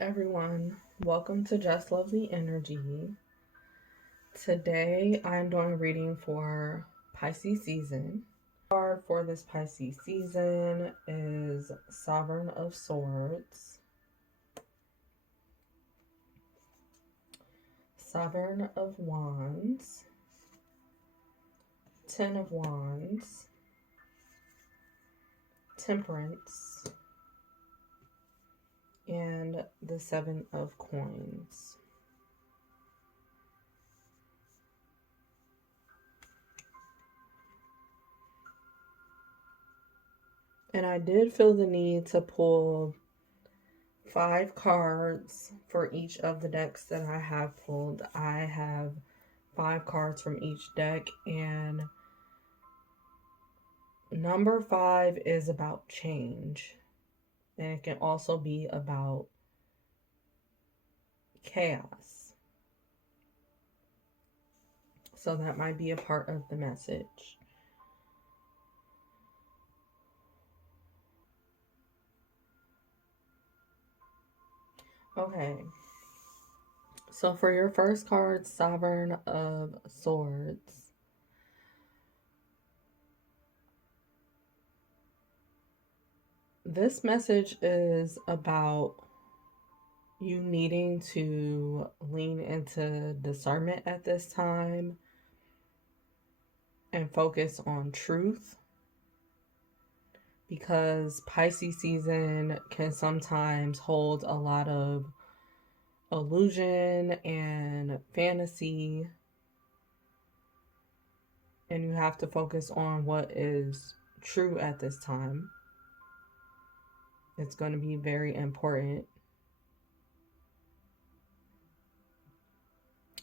Everyone, welcome to Just Lovely Energy. Today I'm doing a reading for Pisces season. The card for this Pisces season is Sovereign of Swords, Sovereign of Wands, Ten of Wands, Temperance, and the Seven of Coins. And I did feel the need to pull 5 cards for each of the decks that I have pulled. I have 5 cards from each deck, and number 5 is about change, and it can also be about chaos. So that might be a part of the message. Okay. So for your first card, Sovereign of Swords. This message is about you needing to lean into discernment at this time and focus on truth, because Pisces season can sometimes hold a lot of illusion and fantasy, and you have to focus on what is true at this time. It's going to be very important,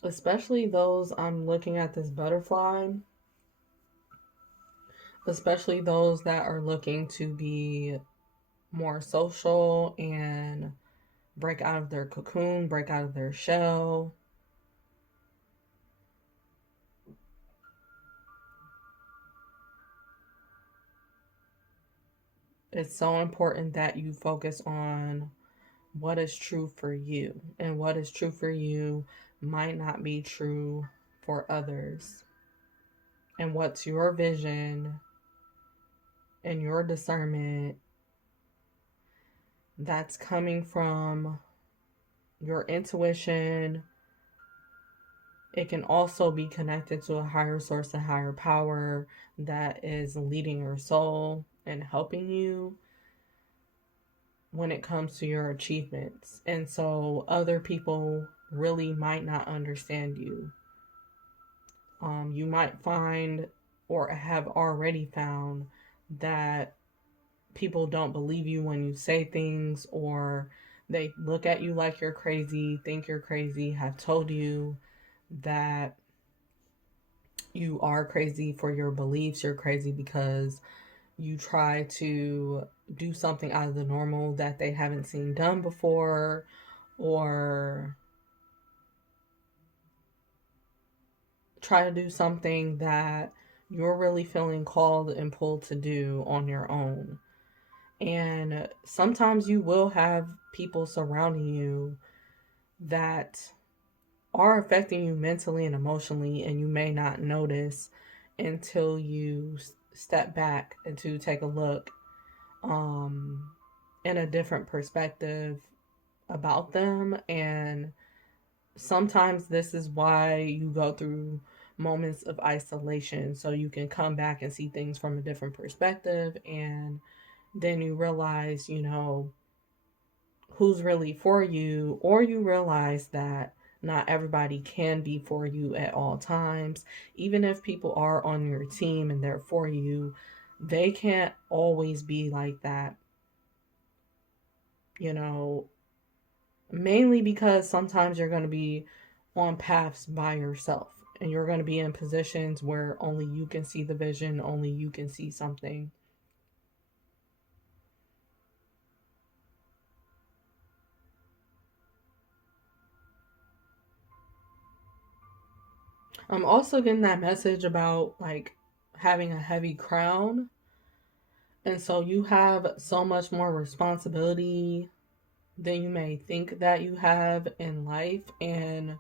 especially those, I'm looking at this butterfly, especially those that are looking to be more social and break out of their cocoon, break out of their shell. It's so important that you focus on what is true for you, and what is true for you might not be true for others. And what's your vision and your discernment that's coming from your intuition. It can also be connected to a higher source, a higher power that is leading your soul and helping you when it comes to your achievements. And so other people really might not understand you. You might find, or have already found, that people don't believe you when you say things, or they look at you like you're crazy, think you're crazy, have told you that you are crazy for your beliefs. You're crazy because you try to do something out of the normal that they haven't seen done before, or try to do something that you're really feeling called and pulled to do on your own. And sometimes you will have people surrounding you that are affecting you mentally and emotionally, and you may not notice until you step back and to take a look in a different perspective about them. And sometimes this is why you go through moments of isolation, so you can come back and see things from a different perspective, and then you realize, who's really for you, or you realize that not everybody can be for you at all times. Even if people are on your team and they're for you, they can't always be like that. Mainly because sometimes you're going to be on paths by yourself, and you're going to be in positions where only you can see the vision, only you can see something. I'm also getting that message about like having a heavy crown. And so you have so much more responsibility than you may think that you have in life. And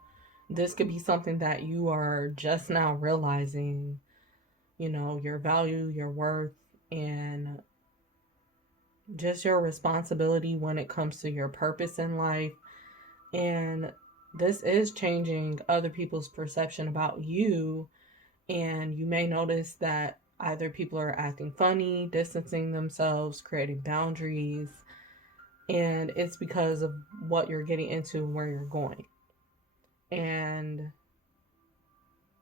this could be something that you are just now realizing, your value, your worth, and just your responsibility when it comes to your purpose in life. And this is changing other people's perception about you. And you may notice that either people are acting funny, distancing themselves, creating boundaries, and it's because of what you're getting into and where you're going. And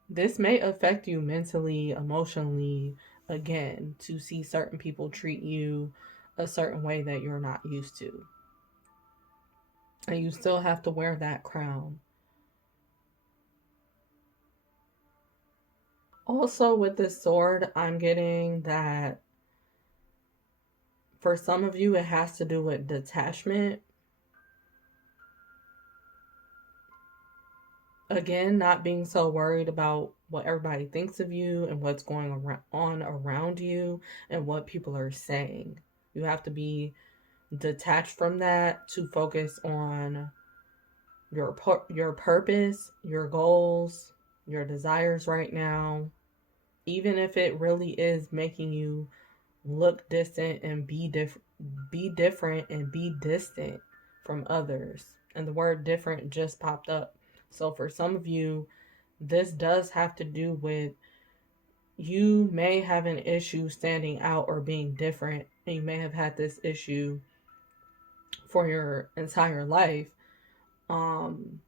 this may affect you mentally, emotionally, again, to see certain people treat you a certain way that you're not used to. And you still have to wear that crown. Also, with this sword, I'm getting that for some of you, it has to do with detachment. Again, not being so worried about what everybody thinks of you and what's going on around you and what people are saying. You have to be detached from that to focus on your purpose, your goals, your desires right now. Even if it really is making you look distant and be different and be distant from others. And the word different just popped up. So for some of you, this does have to do with you may have an issue standing out or being different, and you may have had this issue for your entire life. Um,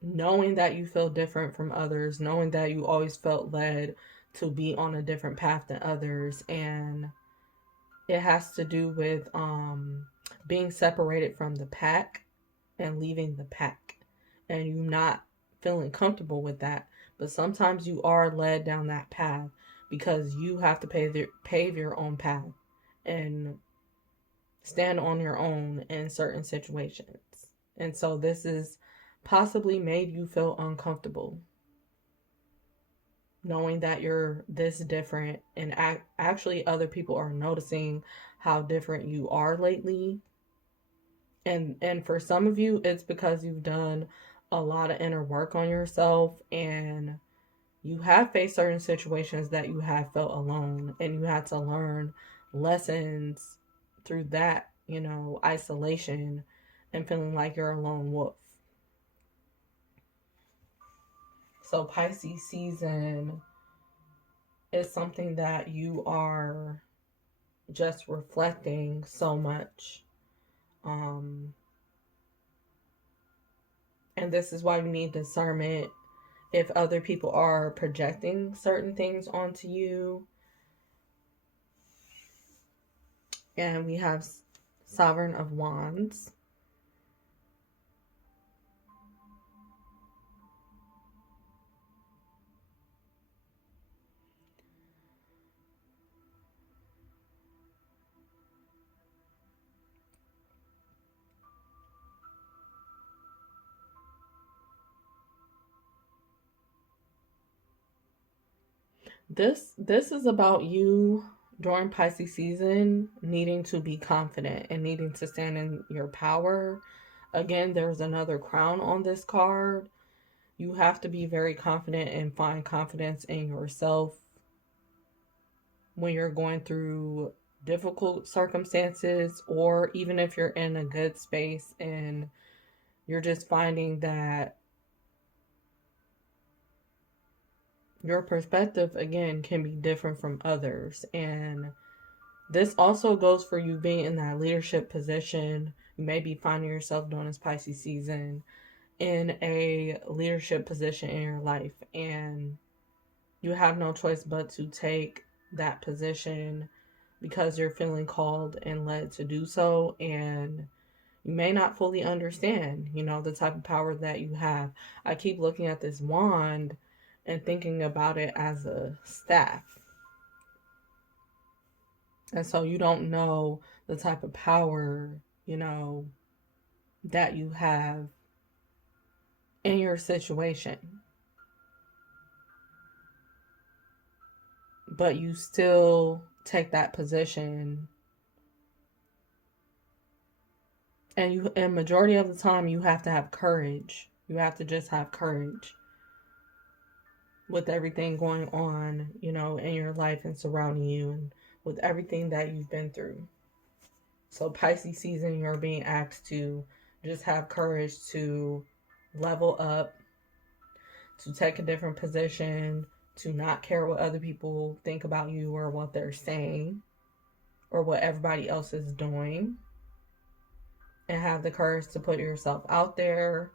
Knowing that you feel different from others, knowing that you always felt led to be on a different path than others, and it has to do with being separated from the pack and leaving the pack, and you not feeling comfortable with that. But sometimes you are led down that path because you have to pave your own path and stand on your own in certain situations. And so this is possibly made you feel uncomfortable knowing that you're this different, and actually other people are noticing how different you are lately. And for some of you, it's because you've done a lot of inner work on yourself, and you have faced certain situations that you have felt alone, and you had to learn lessons through that, isolation and feeling like you're a lone wolf. So Pisces season is something that you are just reflecting so much. And this is why you need discernment if other people are projecting certain things onto you. And we have Sovereign of Wands. This is about you during Pisces season needing to be confident and needing to stand in your power. Again, there's another crown on this card. You have to be very confident and find confidence in yourself when you're going through difficult circumstances, or even if you're in a good space and you're just finding that your perspective again can be different from others. And this also goes for you being in that leadership position. You may be finding yourself during this Pisces season in a leadership position in your life, and you have no choice but to take that position because you're feeling called and led to do so. And you may not fully understand, the type of power that you have. I keep looking at this wand and thinking about it as a staff. And so you don't know the type of power, that you have in your situation. But you still take that position And majority of the time you have to have courage. You have to just have courage with everything going on, in your life and surrounding you, and with everything that you've been through. So Pisces season, you're being asked to just have courage to level up, to take a different position, to not care what other people think about you or what they're saying or what everybody else is doing, and have the courage to put yourself out there,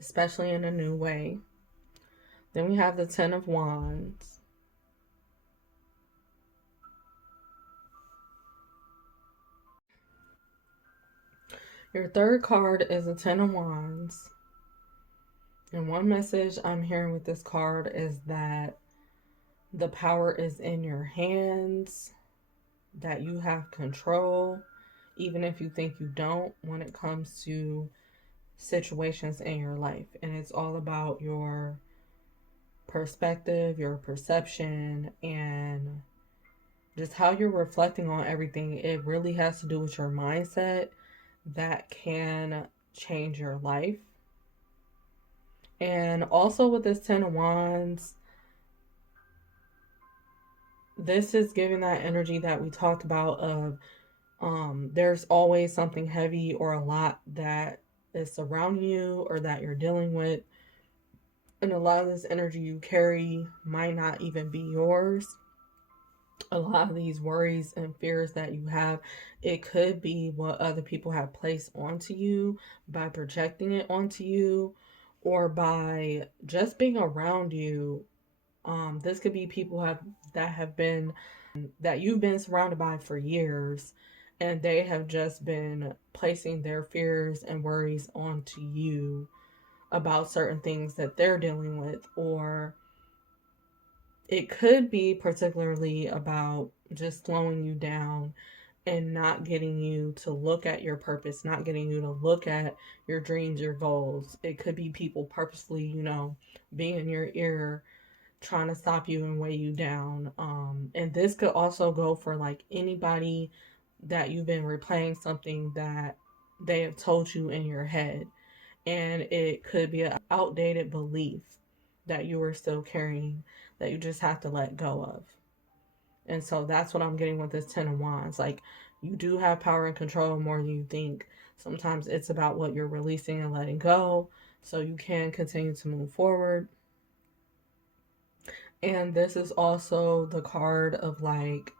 especially in a new way. Then we have the Ten of Wands. Your third card is a Ten of Wands. And one message I'm hearing with this card is that the power is in your hands, that you have control, even if you think you don't, when it comes to situations in your life. And it's all about your perspective, your perception, and just how you're reflecting on everything. It really has to do with your mindset that can change your life. And also with this Ten of Wands, this is giving that energy that we talked about of there's always something heavy or a lot that is surrounding you or that you're dealing with. And a lot of this energy you carry might not even be yours. A lot of these worries and fears that you have, it could be what other people have placed onto you by projecting it onto you, or by just being around you. This could be people that you've been surrounded by for years, and they have just been placing their fears and worries onto you about certain things that they're dealing with. Or it could be particularly about just slowing you down and not getting you to look at your purpose, not getting you to look at your dreams, your goals. It could be people purposely, being in your ear, trying to stop you and weigh you down. And this could also go for like anybody that you've been replaying something that they have told you in your head. And it could be an outdated belief that you are still carrying, that you just have to let go of. And so that's what I'm getting with this Ten of Wands. Like, you do have power and control more than you think. Sometimes it's about what you're releasing and letting go so you can continue to move forward. And this is also the card of like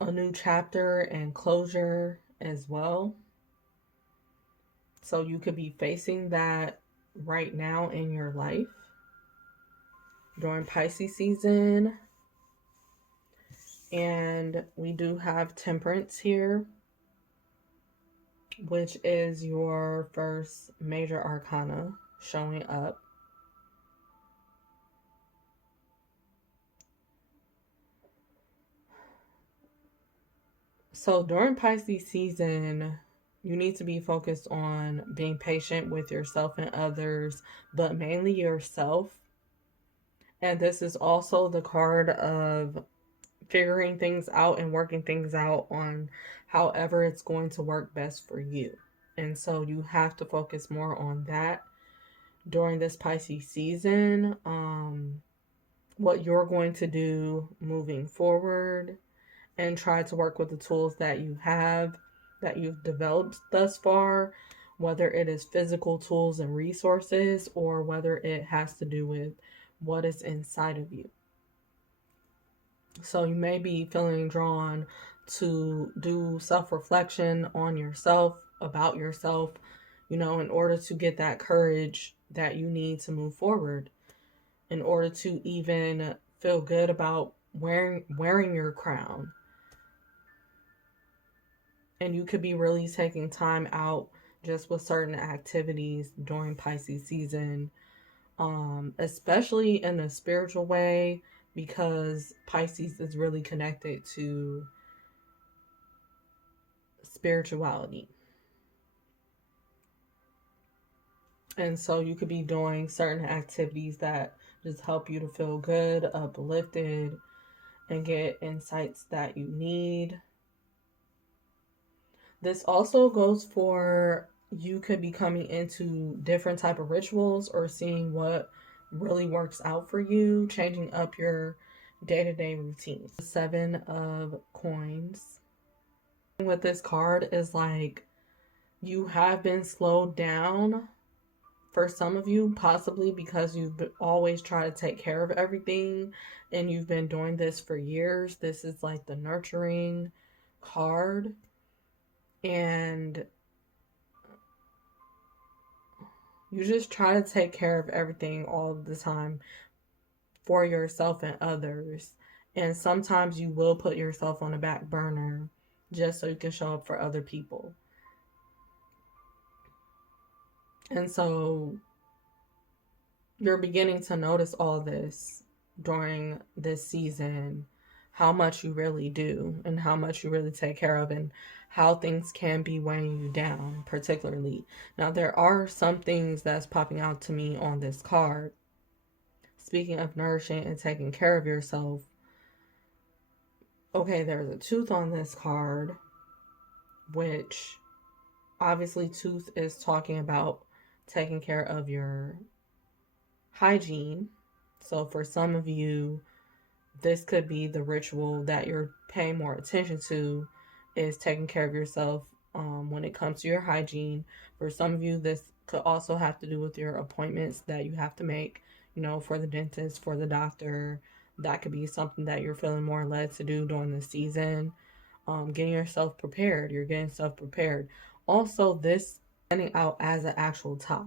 a new chapter and closure as well. So you could be facing that right now in your life during Pisces season. And we do have Temperance here, which is your first major arcana showing up. So during Pisces season, you need to be focused on being patient with yourself and others, but mainly yourself. And this is also the card of figuring things out and working things out on however it's going to work best for you. And so you have to focus more on that during this Pisces season. What you're going to do moving forward, and try to work with the tools that you have, that you've developed thus far, whether it is physical tools and resources or whether it has to do with what is inside of you. So you may be feeling drawn to do self-reflection on yourself, about yourself, in order to get that courage that you need to move forward, in order to even feel good about wearing your crown. And you could be really taking time out just with certain activities during Pisces season, especially in a spiritual way, because Pisces is really connected to spirituality. And so you could be doing certain activities that just help you to feel good, uplifted, and get insights that you need. This also goes for, you could be coming into different type of rituals or seeing what really works out for you, changing up your day-to-day routine. Seven of Coins. With this card is like, you have been slowed down for some of you, possibly because you've always tried to take care of everything and you've been doing this for years. This is like the nurturing card, and you just try to take care of everything all the time for yourself and others. And sometimes you will put yourself on the back burner just so you can show up for other people. And so you're beginning to notice all this during this season, how much you really do and how much you really take care of, and how things can be weighing you down, particularly. Now, there are some things that's popping out to me on this card. Speaking of nourishing and taking care of yourself, okay, there's a tooth on this card, which obviously tooth is talking about taking care of your hygiene. So for some of you, this could be the ritual that you're paying more attention to, is taking care of yourself when it comes to your hygiene. For some of you, this could also have to do with your appointments that you have to make, you know, for the dentist, for the doctor. That could be something that you're feeling more led to do during the season. Getting yourself prepared. You're getting self prepared. Also, this standing out as an actual tie.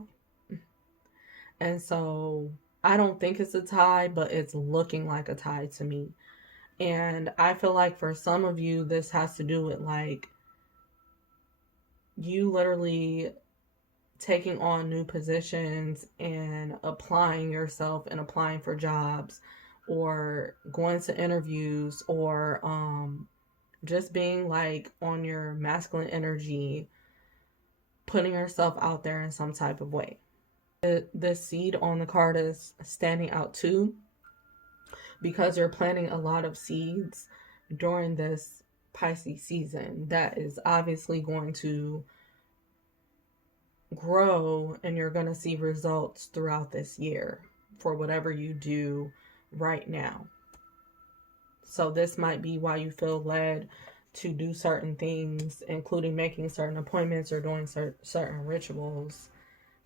And so I don't think it's a tie, but it's looking like a tie to me. And I feel like for some of you, this has to do with like you literally taking on new positions and applying yourself and applying for jobs, or going to interviews, or just being like on your masculine energy, putting yourself out there in some type of way. The seed on the card is standing out too, because you're planting a lot of seeds during this Pisces season that is obviously going to grow, and you're going to see results throughout this year for whatever you do right now. So this might be why you feel led to do certain things, including making certain appointments or doing certain rituals,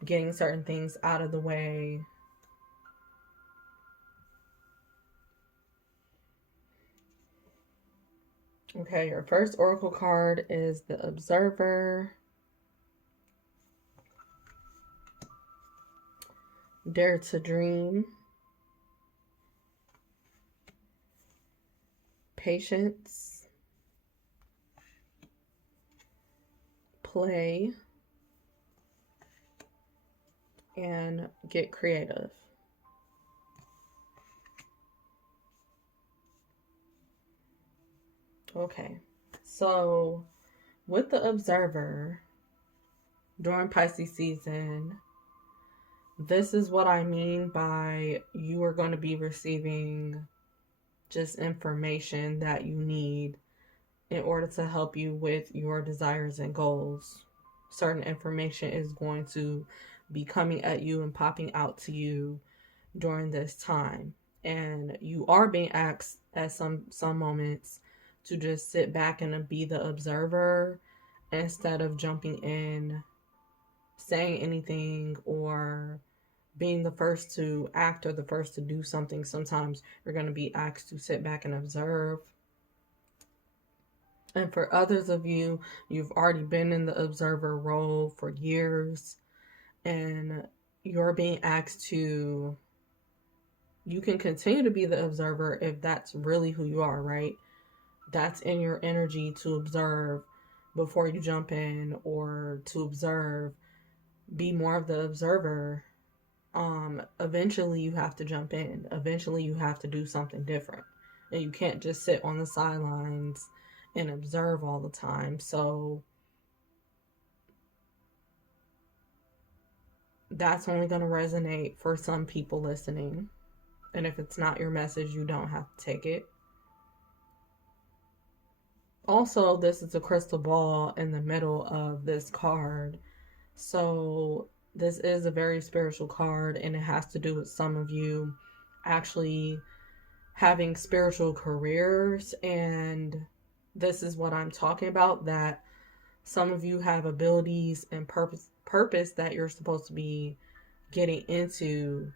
getting certain things out of the way. Okay, your first oracle card is the Observer. Dare to Dream. Patience. Play. And Get Creative. Okay, so with the Observer during Pisces season, this is what I mean by you are going to be receiving just information that you need in order to help you with your desires and goals. Certain information is going to be coming at you and popping out to you during this time. And you are being asked at some moments to just sit back and be the observer instead of jumping in, saying anything, or being the first to act or the first to do something. Sometimes you're going to be asked to sit back and observe. And for others of you, you've already been in the observer role for years, and you're being asked to, you can continue to be the observer if that's really who you are, right? That's in your energy to observe before you jump in, or to observe, be more of the observer. Eventually you have to jump in. Eventually you have to do something different. And you can't just sit on the sidelines and observe all the time. So that's only going to resonate for some people listening. And if it's not your message, you don't have to take it. Also, this is a crystal ball in the middle of this card. So, this is a very spiritual card, and it has to do with some of you actually having spiritual careers. And this is what I'm talking about, that some of you have abilities and purpose that you're supposed to be getting into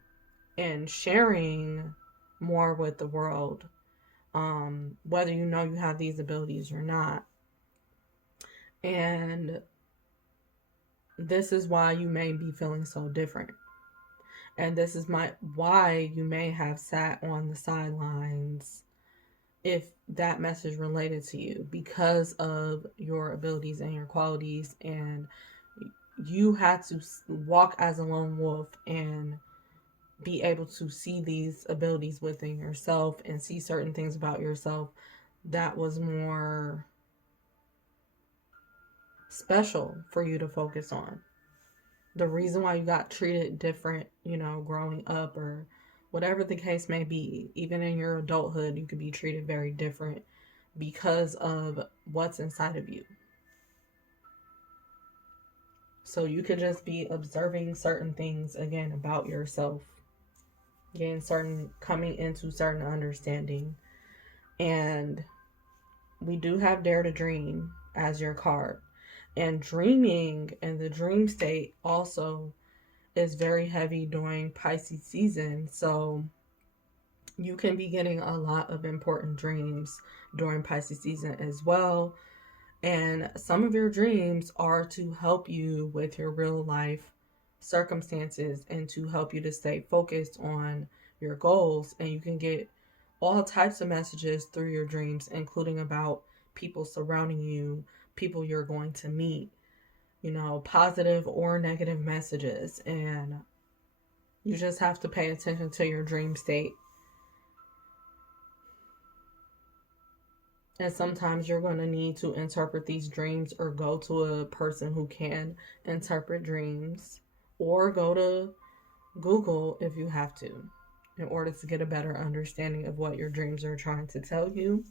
and sharing more with the world, whether you know you have these abilities or not. And this is why you may be feeling so different. And this is why you may have sat on the sidelines if that message related to you, because of your abilities and your qualities, and you had to walk as a lone wolf and be able to see these abilities within yourself and see certain things about yourself that was more special for you to focus on. The reason why you got treated different, growing up, or whatever the case may be, even in your adulthood, you could be treated very different because of what's inside of you. So you could just be observing certain things again about yourself, coming into certain understanding. And we do have Dare to Dream as your card. And dreaming and the dream state also is very heavy during Pisces season. So you can be getting a lot of important dreams during Pisces season as well. And some of your dreams are to help you with your real life circumstances and to help you to stay focused on your goals. And you can get all types of messages through your dreams, including about people surrounding you, people you're going to meet, positive or negative messages. And you just have to pay attention to your dream state. And sometimes you're going to need to interpret these dreams, or go to a person who can interpret dreams, or go to Google if you have to, in order to get a better understanding of what your dreams are trying to tell you.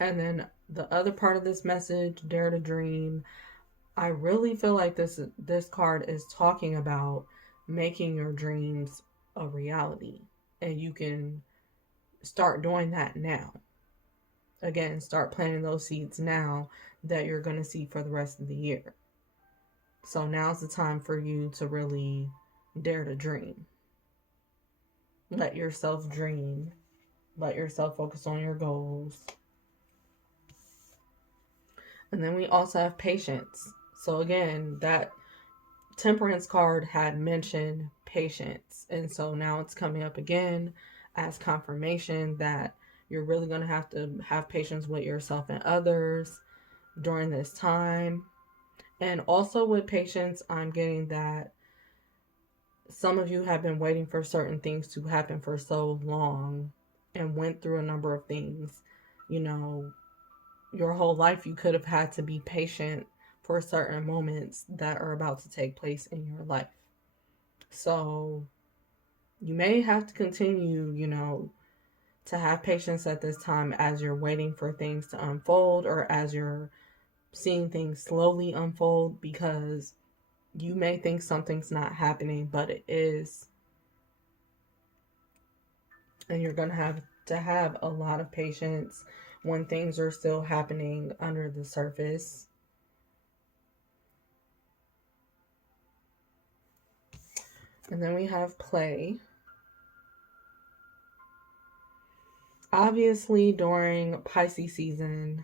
And then the other part of this message, Dare to Dream, I really feel like this card is talking about making your dreams a reality. And you can start doing that now. Again, start planting those seeds now that you're going to see for the rest of the year. So now's the time for you to really dare to dream. Let yourself dream. Let yourself focus on your goals. And then we also have patience. So again, that Temperance card had mentioned patience. And so now it's coming up again as confirmation that you're really going to have patience with yourself and others during this time. And also with patience, I'm getting that some of you have been waiting for certain things to happen for so long and went through a number of things. Your whole life you could have had to be patient for certain moments that are about to take place in your life. So you may have to continue, to have patience at this time as you're waiting for things to unfold, or as you're seeing things slowly unfold, because you may think something's not happening, but it is. And you're going to have a lot of patience when things are still happening under the surface. And then we have play. Obviously, during Pisces season,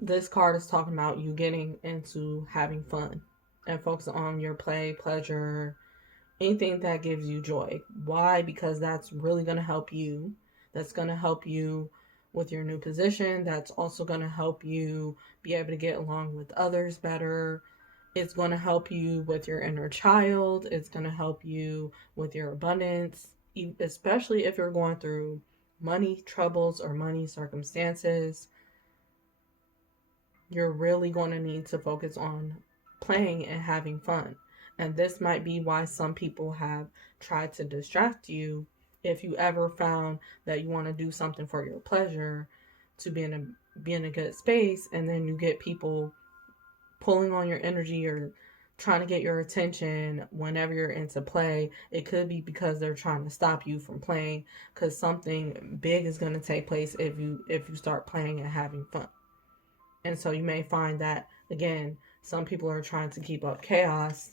this card is talking about you getting into having fun and focus on your play, pleasure, anything that gives you joy. Why? Because that's really going to help you. That's going to help you with your new position. That's also going to help you be able to get along with others better. It's going to help you with your inner child. It's going to help you with your abundance, especially if you're going through money troubles or money circumstances. You're really going to need to focus on playing and having fun. And this might be why some people have tried to distract you If you ever found that you want to do something for your pleasure to be in a good space, and then you get people pulling on your energy or trying to get your attention whenever you're into play, it could be because they're trying to stop you from playing, because something big is going to take place if you start playing and having fun. And so you may find that, again, some people are trying to keep up chaos,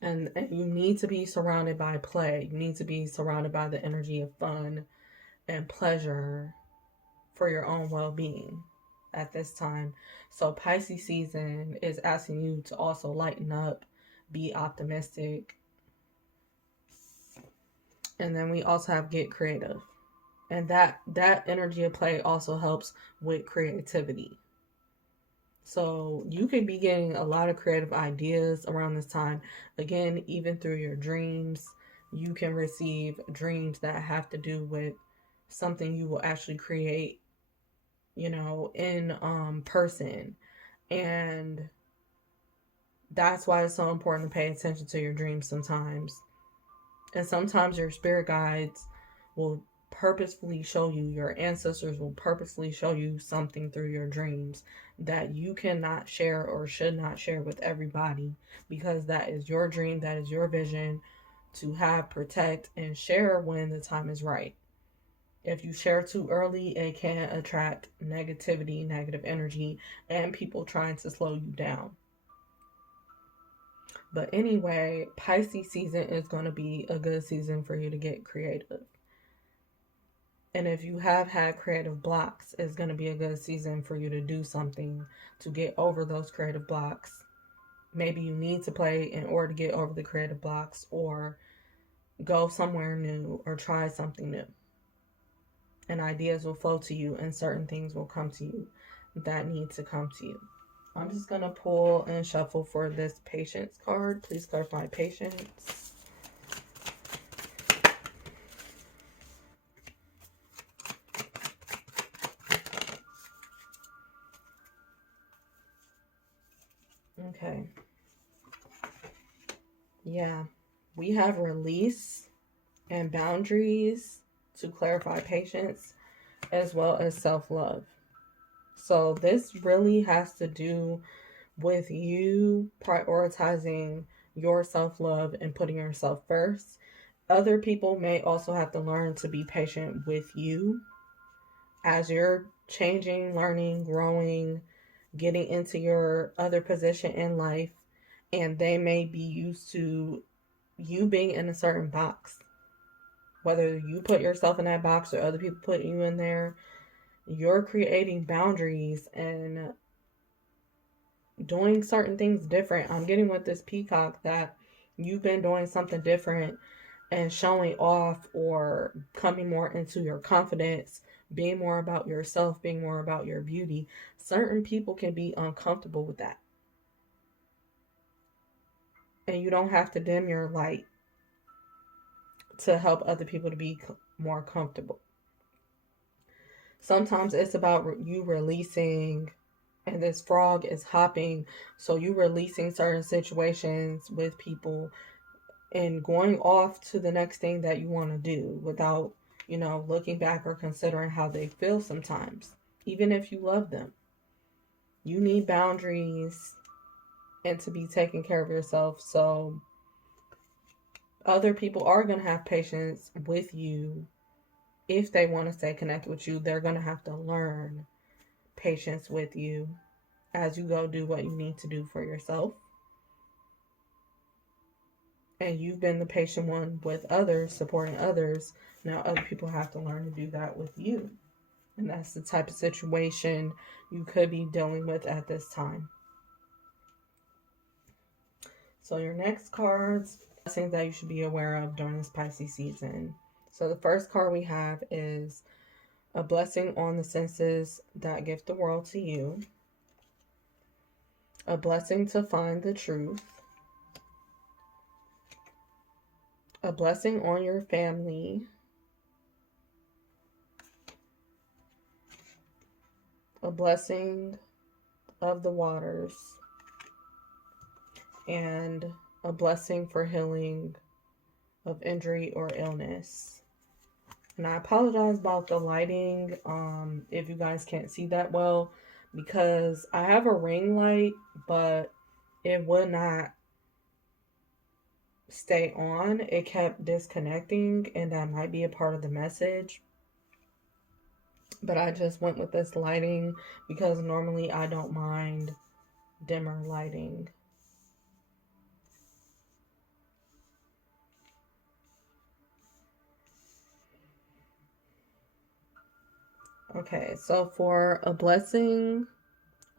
and you need to be surrounded by play. You need to be surrounded by the energy of fun and pleasure for your own well-being at this time. So Pisces season is asking you to also lighten up, be optimistic. And then we also have get creative. And that energy of play also helps with creativity. So you could be getting a lot of creative ideas around this time. Again, even through your dreams, you can receive dreams that have to do with something you will actually create, in person. And that's why it's so important to pay attention to your dreams sometimes. And sometimes your spirit guides will purposefully show you, your ancestors will purposefully show you something through your dreams that you cannot share or should not share with everybody, because that is your dream, that is your vision to have, protect, and share when the time is right. If you share too early, it can attract negativity, negative energy, and people trying to slow you down. But anyway, Pisces season is going to be a good season for you to get creative. And if you have had creative blocks, it's going to be a good season for you to do something to get over those creative blocks. Maybe you need to play in order to get over the creative blocks, or go somewhere new, or try something new. And ideas will flow to you, and certain things will come to you that need to come to you. I'm just going to pull and shuffle for this patience card. Please clarify patience. Okay. Yeah. We have release and boundaries to clarify patience, as well as self-love. So this really has to do with you prioritizing your self-love and putting yourself first. Other people may also have to learn to be patient with you as you're changing, learning, growing, getting into your other position in life, and they may be used to you being in a certain box. Whether you put yourself in that box or other people put you in there, you're creating boundaries and doing certain things different. I'm getting with this peacock that you've been doing something different and showing off, or coming more into your confidence, being more about yourself, being more about your beauty. Certain people can be uncomfortable with that. And you don't have to dim your light to help other people to be more comfortable. Sometimes it's about you releasing, and this frog is hopping, so you releasing certain situations with people and going off to the next thing that you want to do without, looking back or considering how they feel sometimes. Even if you love them, you need boundaries and to be taking care of yourself. So other people are going to have patience with you. If they want to stay connected with you, they're going to have to learn patience with you as you go do what you need to do for yourself. And you've been the patient one with others, supporting others. Now other people have to learn to do that with you. And that's the type of situation you could be dealing with at this time. So your next cards, things that you should be aware of during this Pisces season. So the first card we have is a blessing on the senses that gift the world to you. A blessing to find the truth. A blessing on your family. A blessing of the waters. And a blessing for healing of injury or illness. And I apologize about the lighting, if you guys can't see that well, because I have a ring light, but it would not stay on. It kept disconnecting, and that might be a part of the message. But I just went with this lighting because normally I don't mind dimmer lighting. Okay, so for a blessing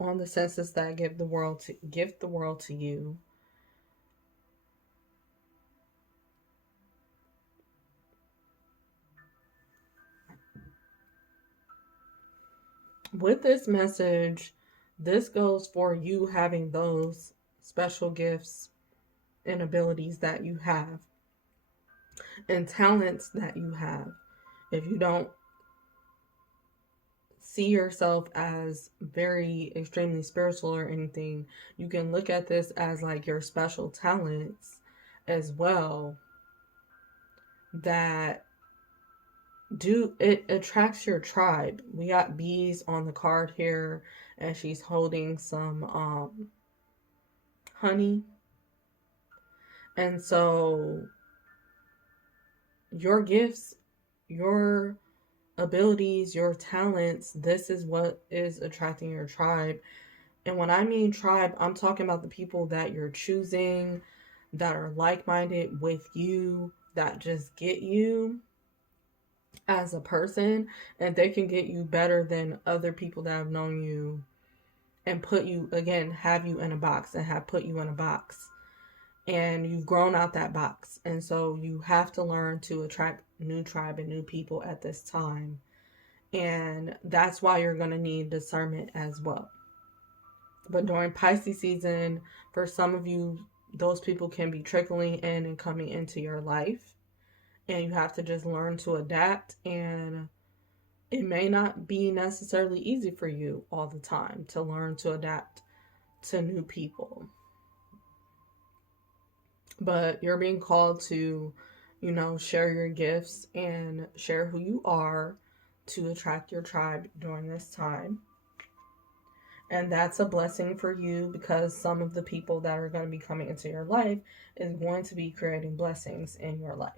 on the senses that give the world to you. With this message, this goes for you having those special gifts and abilities that you have and talents that you have. If you don't see yourself as very extremely spiritual or anything, you can look at this as like your special talents as well, that it attracts your tribe. We got bees on the card here, and she's holding some honey. And so your gifts, your abilities, your talents, this is what is attracting your tribe. And when I mean tribe, I'm talking about the people that you're choosing, that are like-minded with you, that just get you as a person, and they can get you better than other people that have known you and put you, again, have you in a box and have put you in a box. And you've grown out that box. And so you have to learn to attract new tribe and new people at this time. And that's why you're going to need discernment as well. But during Pisces season, for some of you, those people can be trickling in and coming into your life. And you have to just learn to adapt. And it may not be necessarily easy for you all the time to learn to adapt to new people. But you're being called to, share your gifts and share who you are to attract your tribe during this time. And that's a blessing for you, because some of the people that are going to be coming into your life is going to be creating blessings in your life.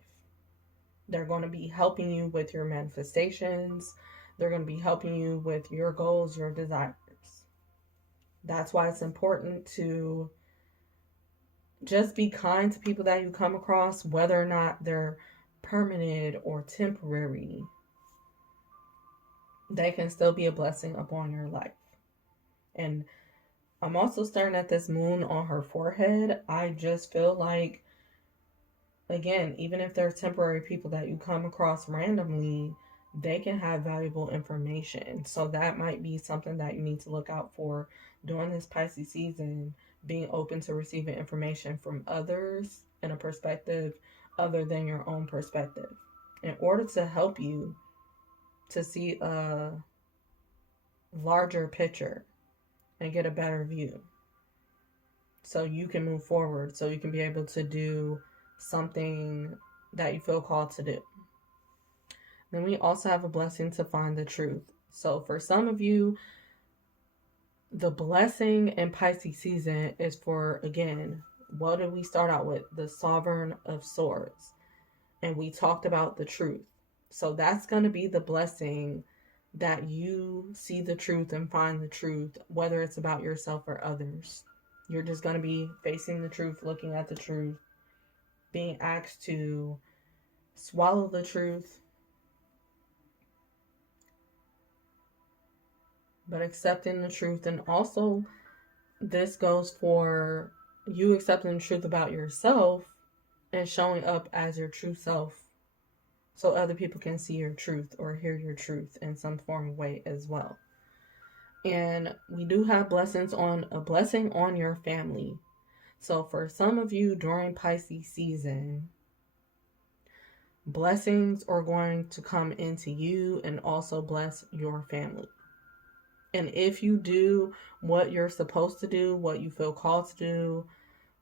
They're going to be helping you with your manifestations. They're going to be helping you with your goals, your desires. That's why it's important to just be kind to people that you come across, whether or not they're permanent or temporary. They can still be a blessing upon your life. And I'm also staring at this moon on her forehead. I just feel like, again, even if they're temporary people that you come across randomly, they can have valuable information. So that might be something that you need to look out for during this Pisces season, being open to receiving information from others in a perspective other than your own perspective, in order to help you to see a larger picture and get a better view, so you can move forward, so you can be able to do something that you feel called to do. Then we also have a blessing to find the truth. So for some of you, the blessing in Pisces season is for, again, what did we start out with? The Sovereign of Swords. And we talked about the truth. So that's going to be the blessing, that you see the truth and find the truth, whether it's about yourself or others. You're just going to be facing the truth, looking at the truth, being asked to swallow the truth, but accepting the truth. And also, this goes for you accepting the truth about yourself and showing up as your true self, so other people can see your truth or hear your truth in some form of way as well. And we do have a blessing on your family. So for some of you during Pisces season, blessings are going to come into you and also bless your family. And if you do what you're supposed to do, what you feel called to do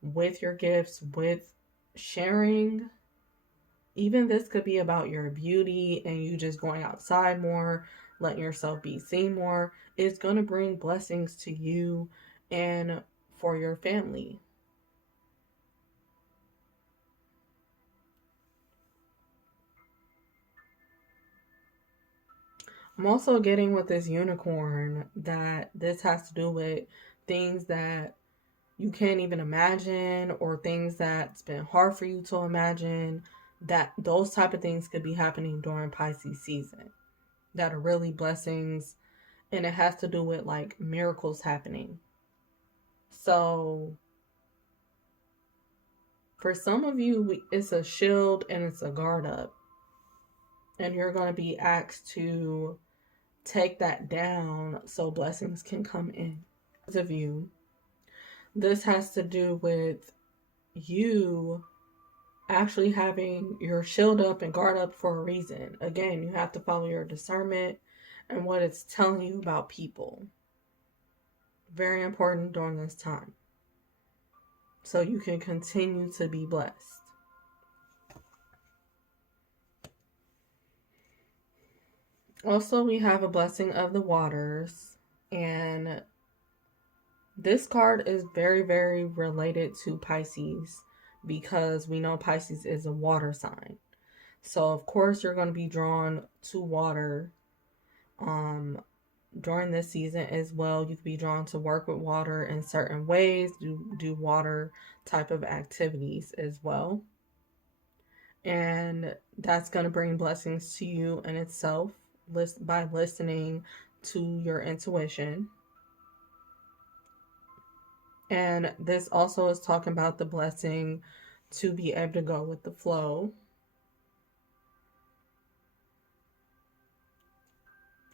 with your gifts, with sharing Even this could be about your beauty and you just going outside more, letting yourself be seen more. It's going to bring blessings to you and for your family. I'm also getting with this unicorn that this has to do with things that you can't even imagine or things that's been hard for you to imagine, that those type of things could be happening during Pisces season that are really blessings, and it has to do with like miracles happening. So for some of you, it's a shield and it's a guard up, and you're going to be asked to take that down so blessings can come in. Of you, this has to do with you actually having your shield up and guard up for a reason. Again, you have to follow your discernment and what it's telling you about people. Very important during this time, so you can continue to be blessed. Also, we have a blessing of the waters, and this card is very, very related to Pisces because we know Pisces is a water sign. So, of course, you're going to be drawn to water during this season as well. You could be drawn to work with water in certain ways, do water type of activities as well. And that's going to bring blessings to you in itself by listening to your intuition. And this also is talking about the blessing to be able to go with the flow.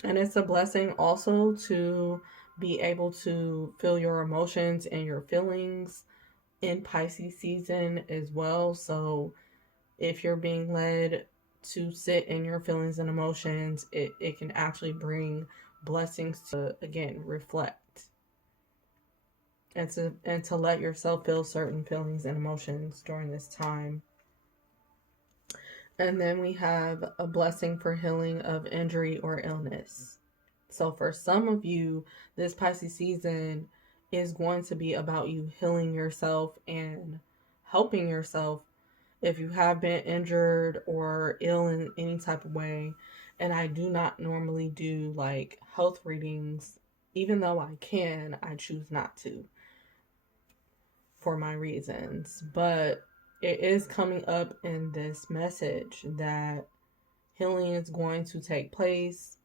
And it's a blessing also to be able to feel your emotions and your feelings in Pisces season as well. So if you're being led to sit in your feelings and emotions, it can actually bring blessings to, again, reflect. And to let yourself feel certain feelings and emotions during this time. And then we have a blessing for healing of injury or illness. So for some of you, this Pisces season is going to be about you healing yourself and helping yourself if you have been injured or ill in any type of way. And I do not normally do like health readings. Even though I can, I choose not to for my reasons. But it is coming up in this message that healing is going to take place.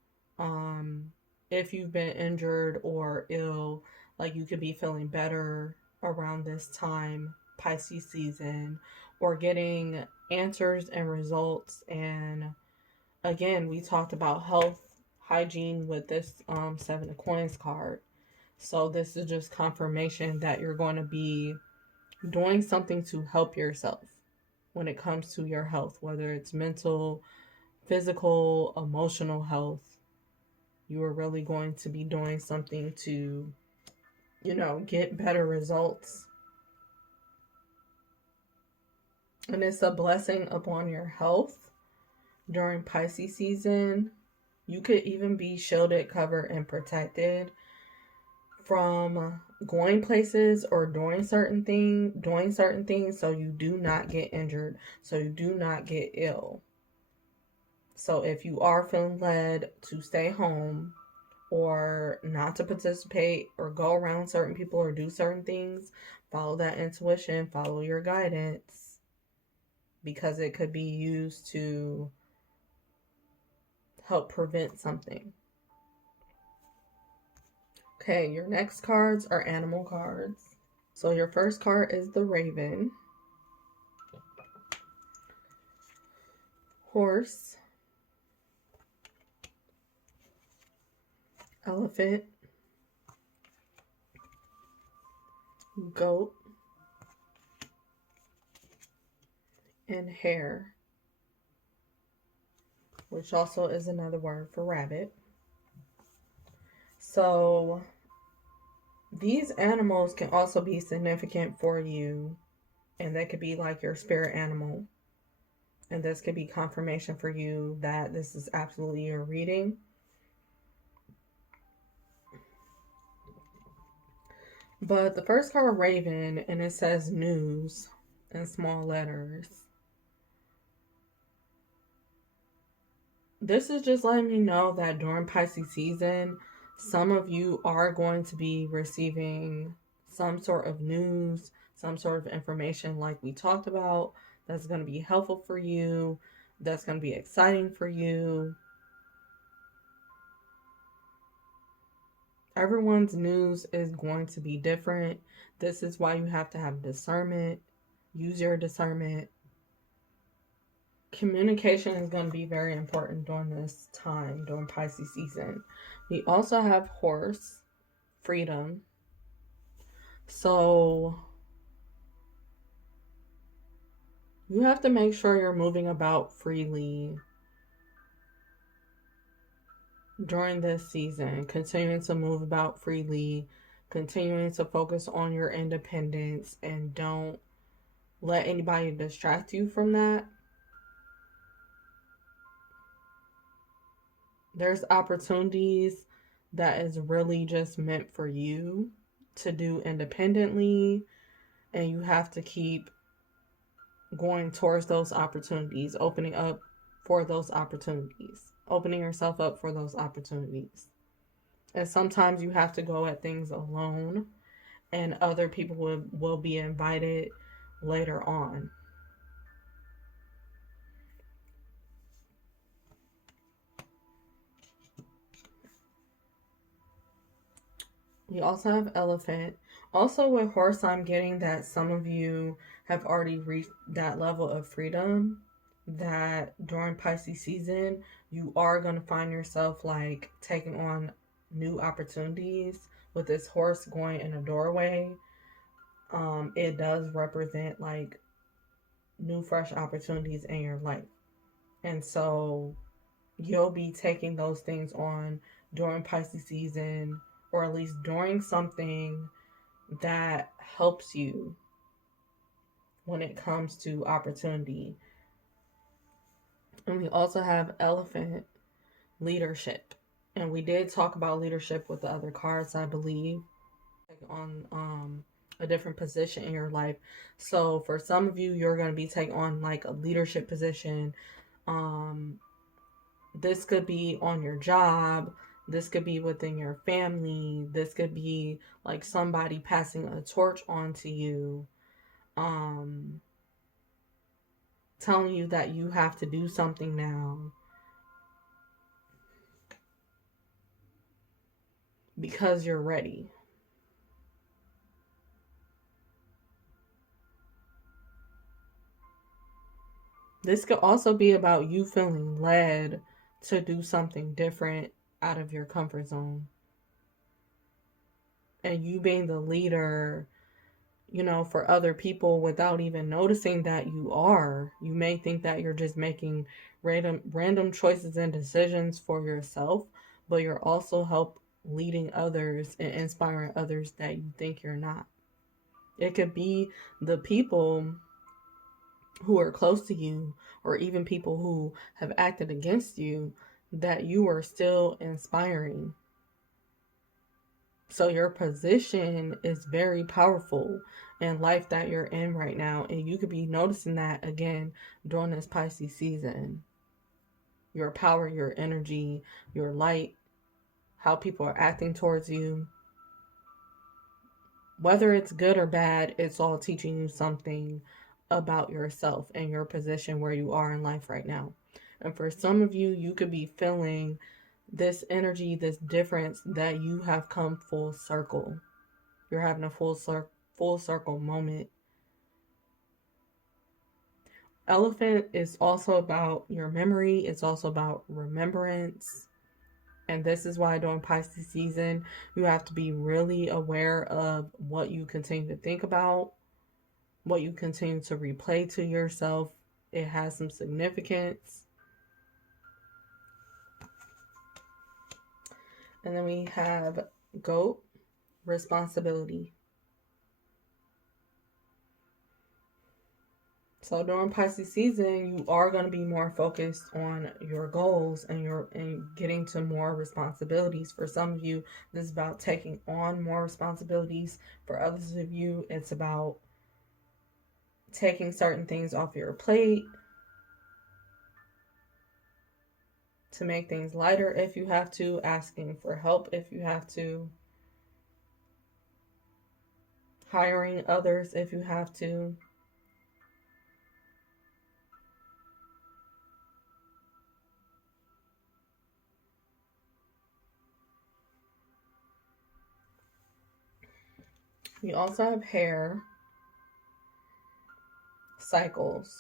If you've been injured or ill, like you could be feeling better around this time, Pisces season, or getting answers and results. And again, we talked about health, hygiene with this Seven of Coins card. So this is just confirmation that you're going to be doing something to help yourself when it comes to your health, whether it's mental, physical, emotional health. You are really going to be doing something to, get better results. And it's a blessing upon your health during Pisces season. You could even be shielded, covered, and protected from going places or doing certain things so you do not get injured, so you do not get ill. So if you are feeling led to stay home or not to participate or go around certain people or do certain things, follow that intuition, follow your guidance, because it could be used to help prevent something. Okay, your next cards are animal cards. So your first card is the Raven, horse, elephant, goat, and hare, which also is another word for rabbit. So these animals can also be significant for you, and they could be like your spirit animal. And this could be confirmation for you that this is absolutely your reading. But the first card, Raven, and it says news in small letters. This is just letting me know that during Pisces season, some of you are going to be receiving some sort of news, some sort of information like we talked about, that's going to be helpful for you, that's going to be exciting for you. Everyone's news is going to be different. This is why you have to have discernment. Use your discernment. Communication is going to be very important during this time, during Pisces season. We also have horse, freedom. So you have to make sure you're moving about freely during this season, continuing to move about freely, continuing to focus on your independence, and don't let anybody distract you from that. There's opportunities that is really just meant for you to do independently, and you have to keep going towards those opportunities, opening up for those opportunities, opening yourself up for those opportunities. And sometimes you have to go at things alone, and other people will be invited later on. We also have elephant. Also with horse, I'm getting that some of you have already reached that level of freedom, that during Pisces season, you are going to find yourself like taking on new opportunities. With this horse going in a doorway, it does represent like new fresh opportunities in your life. And so you'll be taking those things on during Pisces season, or at least doing something that helps you when it comes to opportunity. And we also have elephant, leadership. And we did talk about leadership with the other cards, I believe, on a different position in your life. So for some of you, you're going to be taking on like a leadership position. This could be on your job. This could be within your family. This could be like somebody passing a torch on to you, telling you that you have to do something now because you're ready. This could also be about you feeling led to do something different out of your comfort zone. And you being the leader, you know, for other people without even noticing that you are. You may think that you're just making random choices and decisions for yourself, but you're also leading others and inspiring others that you think you're not. It could be the people who are close to you, or even people who have acted against you, that you are still inspiring. So your position is very powerful in life that you're in right now. And you could be noticing that again during this Pisces season. Your power, your energy, your light, how people are acting towards you. Whether it's good or bad, it's all teaching you something about yourself and your position where you are in life right now. And for some of you, you could be feeling this energy, this difference, that you have come full circle. You're having a full circle moment. Elephant is also about your memory. It's also about remembrance. And this is why during Pisces season, you have to be really aware of what you continue to think about, what you continue to replay to yourself. It has some significance. And then we have goat, responsibility. So during Pisces season, you are going to be more focused on your goals and getting to more responsibilities. For some of you, this is about taking on more responsibilities. For others of you, it's about taking certain things off your plate to make things lighter if you have to, asking for help if you have to, hiring others if you have to. We also have hair cycles.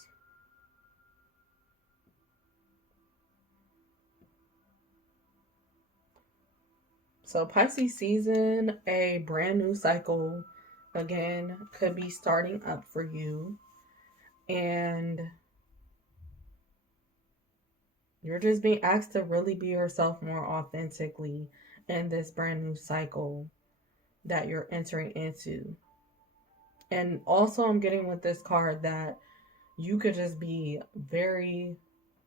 So Pisces season, a brand new cycle again could be starting up for you, and you're just being asked to really be yourself more authentically in this brand new cycle that you're entering into. And also I'm getting with this card that you could just be very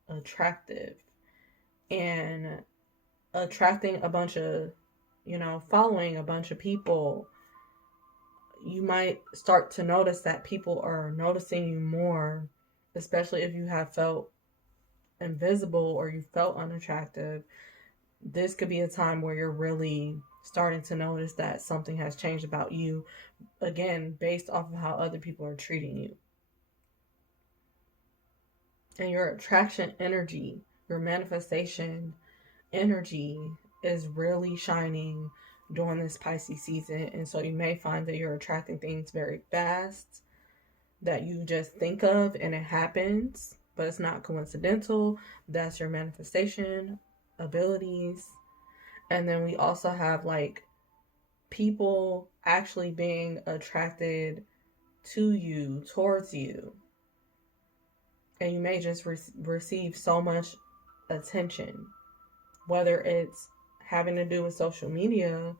attractive and attracting a bunch of, following a bunch of people. You might start to notice that people are noticing you more, especially if you have felt invisible or you felt unattractive. This could be a time where you're really starting to notice that something has changed about you, again, based off of how other people are treating you. And your attraction energy, your manifestation energy is really shining during this Pisces season. And so you may find that you're attracting things very fast that you just think of and it happens, but it's not coincidental. That's your manifestation abilities. And then we also have like people actually being attracted to you, towards you. And you may just receive so much attention, whether it's having to do with social media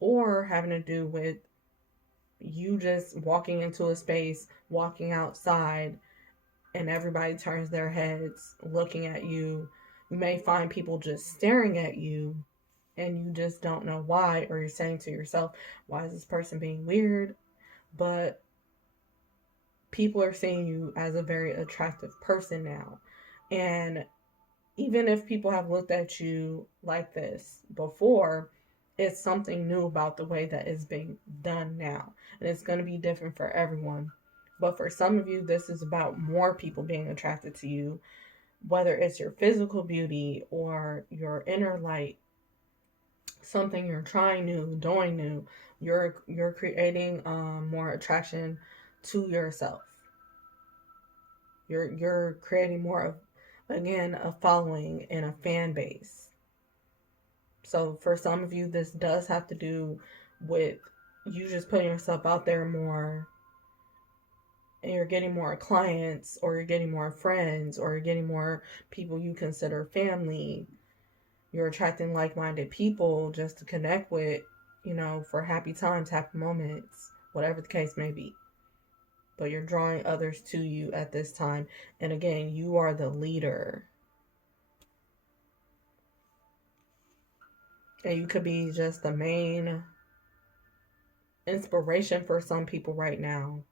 or having to do with you just walking into a space, walking outside, and everybody turns their heads looking at you. You may find people just staring at you and you just don't know why, or you're saying to yourself, why is this person being weird? But people are seeing you as a very attractive person now. And even if people have looked at you like this before, it's something new about the way that it's being done now. And it's going to be different for everyone. But for some of you, this is about more people being attracted to you, whether it's your physical beauty or your inner light, something you're trying new, doing new. You're creating more attraction to yourself. You're creating more of, again, a following and a fan base. So for some of you, this does have to do with you just putting yourself out there more, and you're getting more clients, or you're getting more friends, or you're getting more people you consider family. You're attracting like-minded people just to connect with, for happy times, happy moments, whatever the case may be. But you're drawing others to you at this time. And again, you are the leader. And you could be just the main inspiration for some people right now.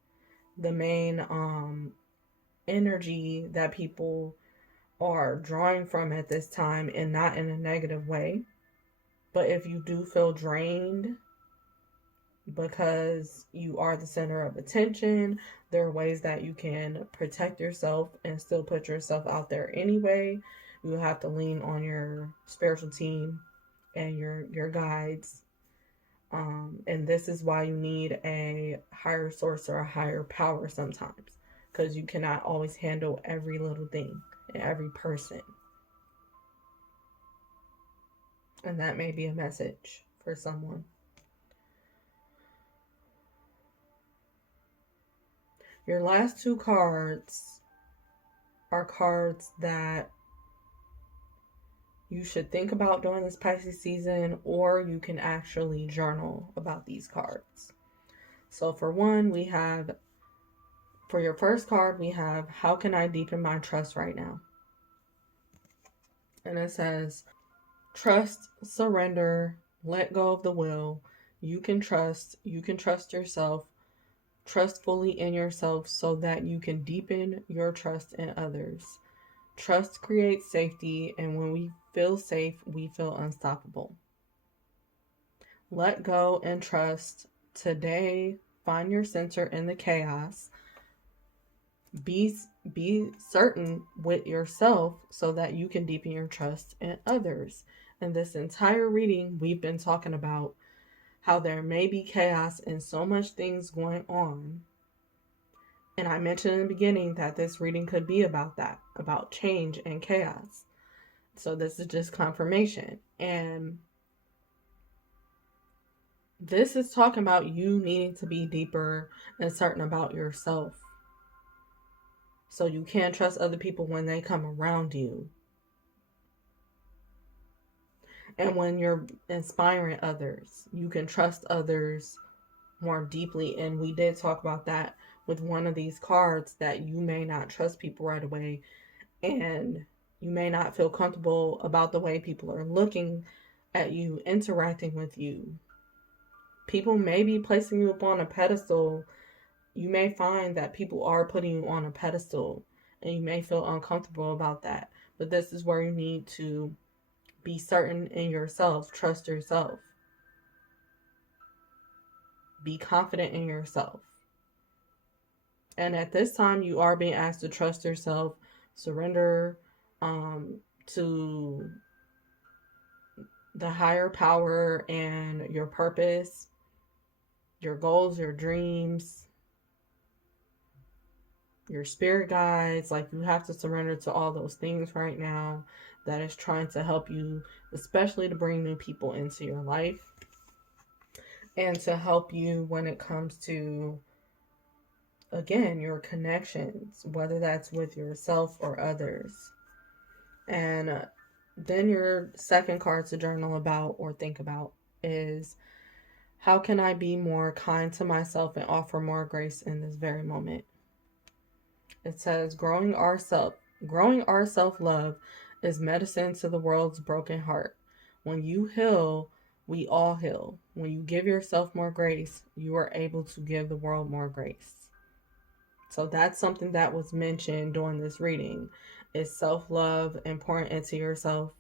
The main energy that people are drawing from at this time, and not in a negative way. But if you do feel drained because you are the center of attention, there are ways that you can protect yourself and still put yourself out there anyway. You have to lean on your spiritual team and your guides. And this is why you need a higher source or a higher power sometimes, because you cannot always handle every little thing and every person. And that may be a message for someone. Your last two cards are cards that you should think about during this Pisces season, or you can actually journal about these cards. So for one, we have For your first card, we have, how can I deepen my trust right now? And it says, trust, surrender, let go of the will. You can trust yourself. Trust fully in yourself so that you can deepen your trust in others. Trust creates safety, and when we feel safe, we feel unstoppable. Let go and trust. Today, find your center in the chaos. Be certain with yourself so that you can deepen your trust in others. In this entire reading, we've been talking about how there may be chaos and so much things going on. And I mentioned in the beginning that this reading could be about that, about change and chaos. So this is just confirmation. And this is talking about you needing to be deeper and certain about yourself. So you can't trust other people when they come around you. And when you're inspiring others, you can trust others more deeply. And we did talk about that with one of these cards, that you may not trust people right away, and you may not feel comfortable about the way people are looking at you, interacting with you. People may be placing you up on a pedestal. You may find that people are putting you on a pedestal, and you may feel uncomfortable about that. But this is where you need to be certain in yourself. Trust yourself. Be confident in yourself. And at this time, you are being asked to trust yourself, surrender to the higher power and your purpose, your goals, your dreams, your spirit guides. Like, you have to surrender to all those things right now that is trying to help you, especially to bring new people into your life and to help you when it comes to, again, your connections, whether that's with yourself or others. And then your second card to journal about or think about is, how can I be more kind to myself and offer more grace in this very moment? It says, growing our self-love is medicine to the world's broken heart. When you heal, we all heal. When you give yourself more grace, you are able to give the world more grace. So that's something that was mentioned during this reading. Is self-love important into yourself?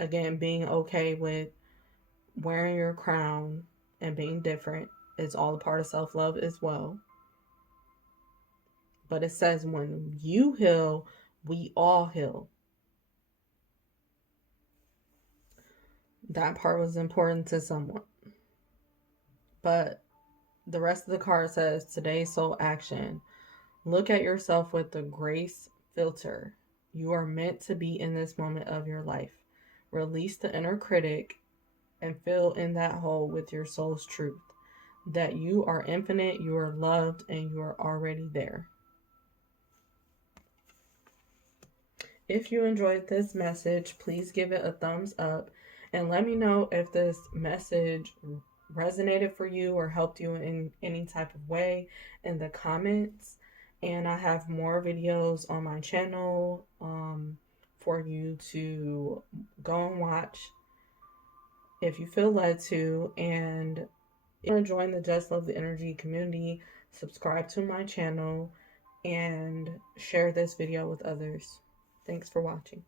Again, being okay with wearing your crown and being different is all a part of self-love as well. But it says when you heal, we all heal. That part was important to someone. But the rest of the card says, today's soul action. Look at yourself with the grace filter. You are meant to be in this moment of your life. Release the inner critic and fill in that hole with your soul's truth. That you are infinite, you are loved, and you are already there. If you enjoyed this message, please give it a thumbs up and let me know if this message resonated for you or helped you in any type of way in the comments. And I have more videos on my channel for you to go and watch if you feel led to. And if you want to join the Just Love the Energy community, subscribe to my channel and share this video with others. Thanks for watching.